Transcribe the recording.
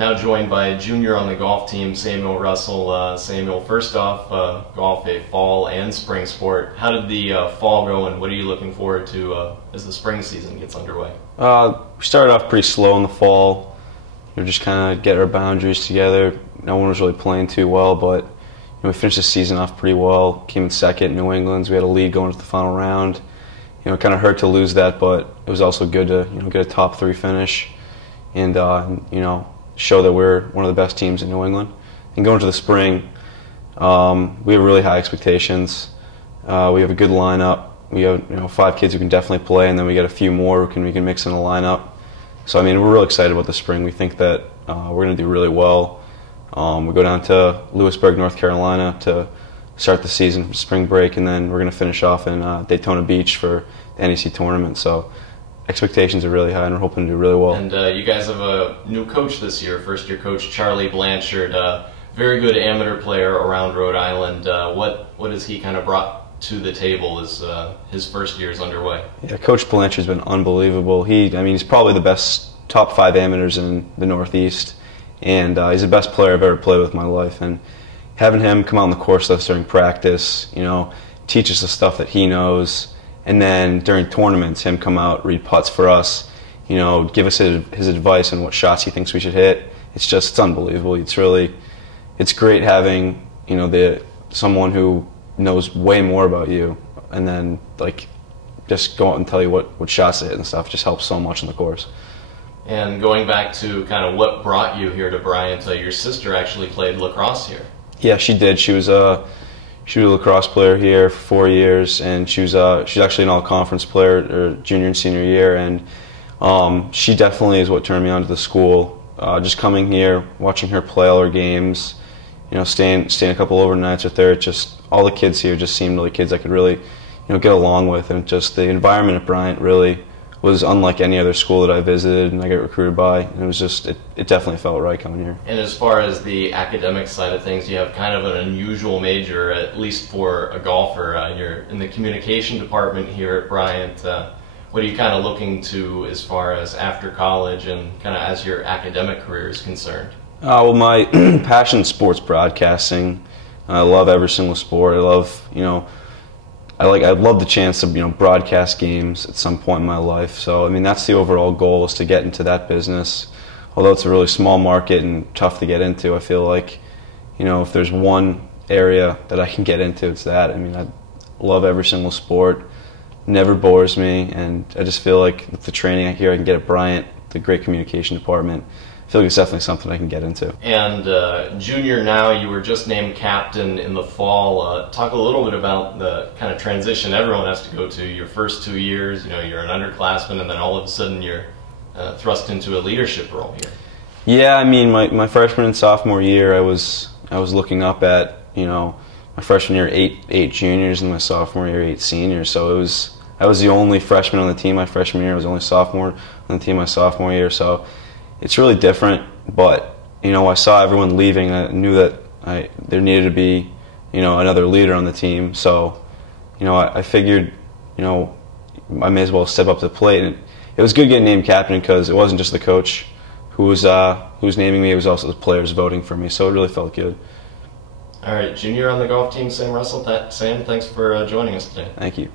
now joined by a junior on the golf team, Samuel Russell. Samuel, first off, golf a fall and spring sport. How did the fall go, and what are you looking forward to as the spring season gets underway? We started off pretty slow in the fall. We were just kind of getting our boundaries together. No one was really playing too well, but we finished the season off pretty well. Came in second in New England's. We had a lead going to the final round. It kind of hurt to lose that, but it was also good to get a top 3 finish and show that we're one of the best teams in New England. And going to the spring, we have really high expectations. We have a good lineup. We have 5 kids who can definitely play, and then we get a few more who we can mix in the lineup. So I mean, we're really excited about the spring. We think that we're going to do really well. We go down to Lewisburg, North Carolina to start the season for spring break, and then we're going to finish off in Daytona Beach for the NEC tournament. So expectations are really high, and we're hoping to do really well. And you guys have a new coach this year, first-year coach Charlie Blanchard, very good amateur player around Rhode Island. What has he kind of brought to the table as his first year is underway? Yeah, Coach Blanchard's been unbelievable. He's probably the best top 5 amateurs in the Northeast, and he's the best player I've ever played with in my life. And having him come out on the course with us during practice, teach us the stuff that he knows, and then during tournaments, him come out, read putts for us, give us his advice on what shots he thinks we should hit. It's unbelievable. It's great having someone who knows way more about you, and then just go out and tell you what shots to hit and stuff. It just helps so much on the course. And going back to kind of what brought you here to Bryant, your sister actually played lacrosse here. Yeah, she did. She was a lacrosse player here for 4 years, and she's actually an all-conference player her junior and senior year, and she definitely is what turned me on to the school. Just coming here, watching her play all her games, staying a couple overnights with her. Just all the kids here just seemed like kids I could really get along with, and just the environment at Bryant really was unlike any other school that I visited and I got recruited by. And it definitely felt right coming here. And as far as the academic side of things, you have kind of an unusual major, at least for a golfer. You're in the communication department here at Bryant. What are you kind of looking to as far as after college and kind of as your academic career is concerned? Well, my passion is sports broadcasting. I love every single sport. I love, I'd love the chance to broadcast games at some point in my life. So I mean, that's the overall goal, is to get into that business. Although it's a really small market and tough to get into, I feel like if there's one area that I can get into, it's that. I mean, I love every single sport. Never bores me, and I just feel like with the training here I can get at Bryant, the great communication department, I feel like it's definitely something I can get into. And junior now, you were just named captain in the fall. Talk a little bit about the kind of transition everyone has to go to. Your first 2 years, you're an underclassman, and then all of a sudden you're thrust into a leadership role here. Yeah, I mean, my freshman and sophomore year, I was looking up at my freshman year 8 juniors, and my sophomore year 8 seniors. So I was the only freshman on the team my freshman year. I was the only sophomore on the team my sophomore year. So it's really different, but I saw everyone leaving, and I knew that there needed to be another leader on the team. So I figured I may as well step up to the plate. And it was good getting named captain, because it wasn't just the coach who was naming me; it was also the players voting for me. So it really felt good. All right, junior on the golf team, Sam Russell. Sam, thanks for joining us today. Thank you.